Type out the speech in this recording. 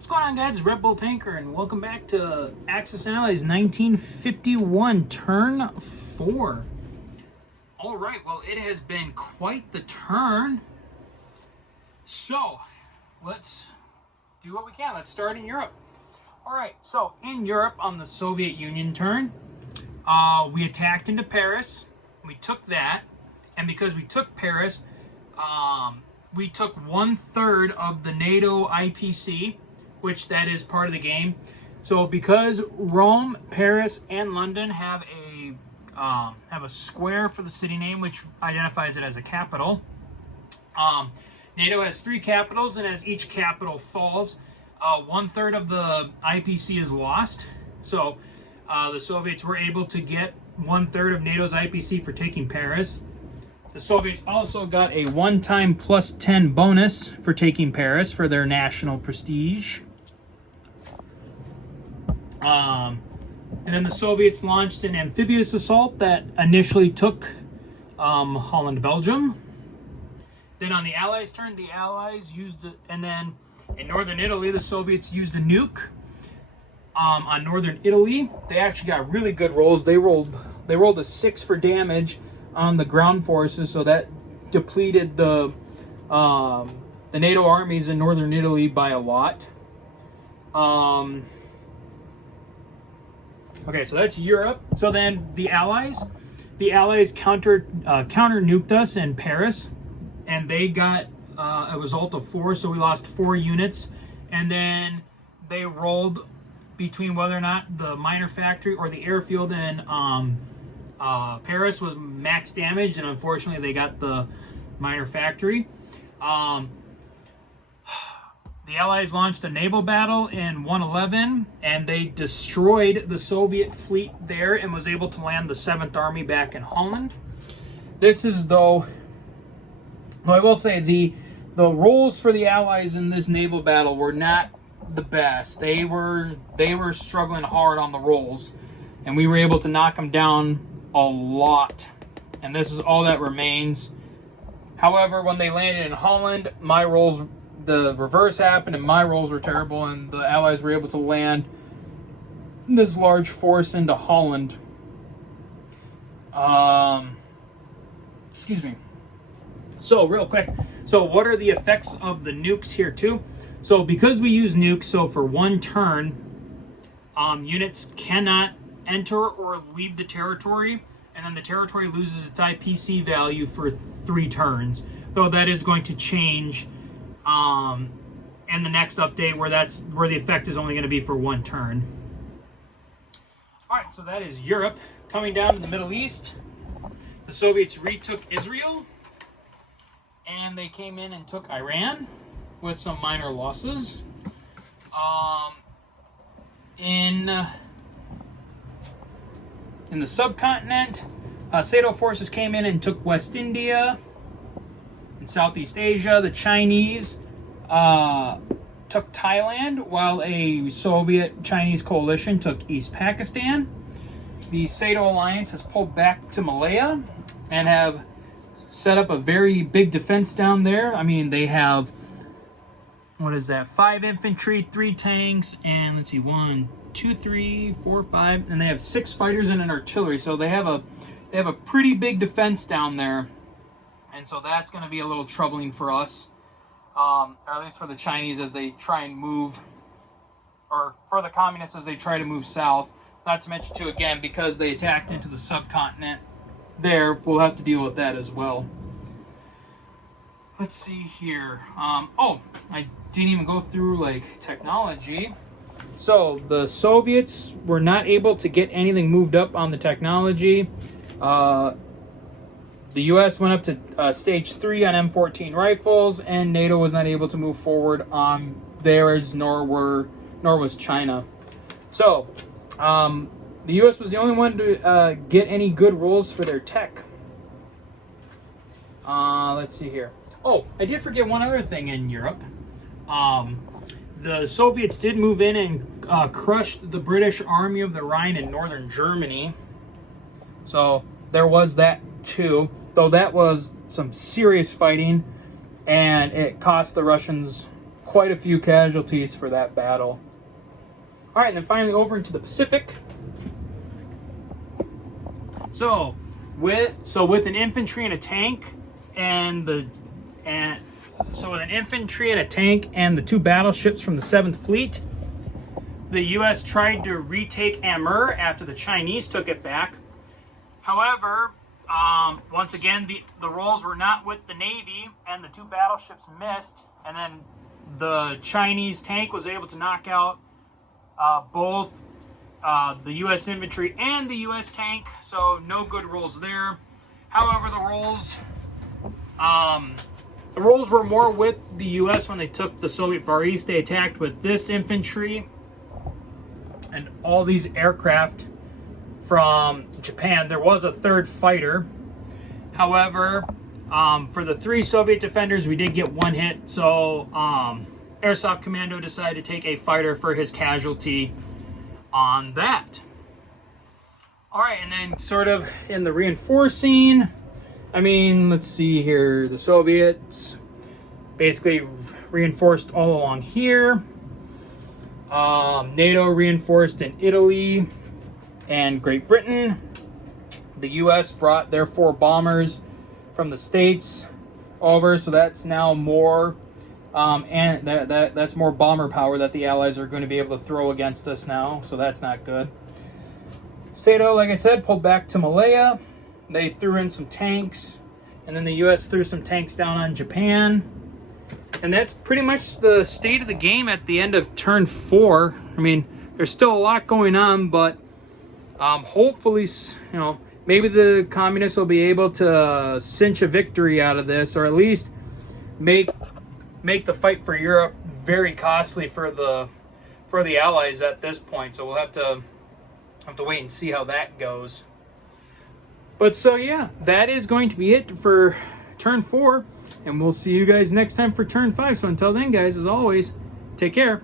What's going on, guys? It's Red Bull Tanker, and welcome back to Axis and Allies 1951, turn 4. All right, well, it has been quite the turn. So, let's do what we can. Let's start in Europe. All right, so in Europe, on the Soviet Union turn, we attacked into Paris. We took that, and because we took Paris, we took 1/3 of the NATO IPC, which that is part of the game. So because Rome, Paris, and London have a square for the city name, which identifies it as a capital, NATO has 3 capitals, and as each capital falls, 1/3 of the IPC is lost. So the Soviets were able to get 1/3 of NATO's IPC for taking Paris. The Soviets also got a one-time +10 bonus for taking Paris for their national prestige. And then the Soviets launched an amphibious assault that initially took Holland, Belgium. Then on the Allies' turn, the Allies used it, and then in northern Italy, the Soviets used a nuke. On northern Italy, they actually got really good rolls. They rolled a 6 for damage on the ground forces, so that depleted the NATO armies in northern Italy by a lot. Okay, so that's Europe. So then the Allies counter nuked us in Paris, and they got a result of 4, so we lost 4 units. And then they rolled between whether or not the miner factory or the airfield in Paris was max damaged, and unfortunately they got the miner factory. The Allies launched a naval battle in 111, and they destroyed the Soviet fleet there and was able to land the 7th Army back in Holland. This is, though, well, I will say the rolls for the Allies in this naval battle were not the best. They were struggling hard on the rolls, and we were able to knock them down a lot, and this is all that remains. However, when they landed in Holland, my rolls, the reverse happened, and my rolls were terrible, and the Allies were able to land this large force into Holland. Excuse me. So real quick, so what are the effects of the nukes here too? So because we use nukes, so for one turn, units cannot enter or leave the territory, and then the territory loses its IPC value for 3 turns. Though that is going to change in the next update, where the effect is only going to be for 1 turn. All right, so that is Europe. Coming down to the Middle East, the Soviets retook Israel, and they came in and took Iran with some minor losses. In the subcontinent, Sato forces came in and took West India. In Southeast Asia, the Chinese took Thailand, while a Soviet-Chinese coalition took East Pakistan. The Sato alliance has pulled back to Malaya and have set up a very big defense down there. I mean, they have, 5 infantry, 3 tanks, and let's see, 1, 2, 3, 4, 5, and they have 6 fighters and an artillery. So they have a pretty big defense down there, and so that's going to be a little troubling for us, or at least for the Chinese as they try and move, or for the communists as they try to move south. Not to mention, too, again, because they attacked into the subcontinent there, we'll have to deal with that as well. Let's see here. Oh, I didn't even go through, technology. So, the Soviets were not able to get anything moved up on the technology. The U.S. went up to stage 3 on M14 rifles, and NATO was not able to move forward on theirs, nor was China. So, the U.S. was the only one to get any good rolls for their tech. Let's see here. Oh, I did forget one other thing in Europe. The Soviets did move in and crushed the British Army of the Rhine in northern Germany. So there was that too. Though that was some serious fighting, and it cost the Russians quite a few casualties for that battle. All right, and then finally over into the Pacific. So with an infantry and a tank and the two battleships from the 7th Fleet, the U.S. tried to retake Amur after the Chinese took it back. However, once again, the rolls were not with the Navy, and the two battleships missed, and then the Chinese tank was able to knock out both the U.S. infantry and the U.S. tank, so no good rolls there. However, the rolls were more with the U.S. when they took the Soviet Far East. They attacked with this infantry and all these aircraft from Japan. There was a third fighter. However, for the 3 Soviet defenders, we did get 1 hit. So Airsoft Commando decided to take a fighter for his casualty on that. All right, and then sort of in the reinforcing, I mean, let's see here. The Soviets basically reinforced all along here. NATO reinforced in Italy and Great Britain. The U.S. brought their 4 bombers from the States over, so that's now more, and that's more bomber power that the Allies are going to be able to throw against us now, so that's not good. Sato, like I said, pulled back to Malaya. They threw in some tanks, and then the U.S. threw some tanks down on Japan. And that's pretty much the state of the game at the end of turn 4. I mean, there's still a lot going on, but hopefully, you know, maybe the communists will be able to cinch a victory out of this, or at least make the fight for Europe very costly for the Allies at this point. So we'll have to wait and see how that goes. But so yeah, that is going to be it for turn 4. And we'll see you guys next time for turn 5. So until then, guys, as always, take care.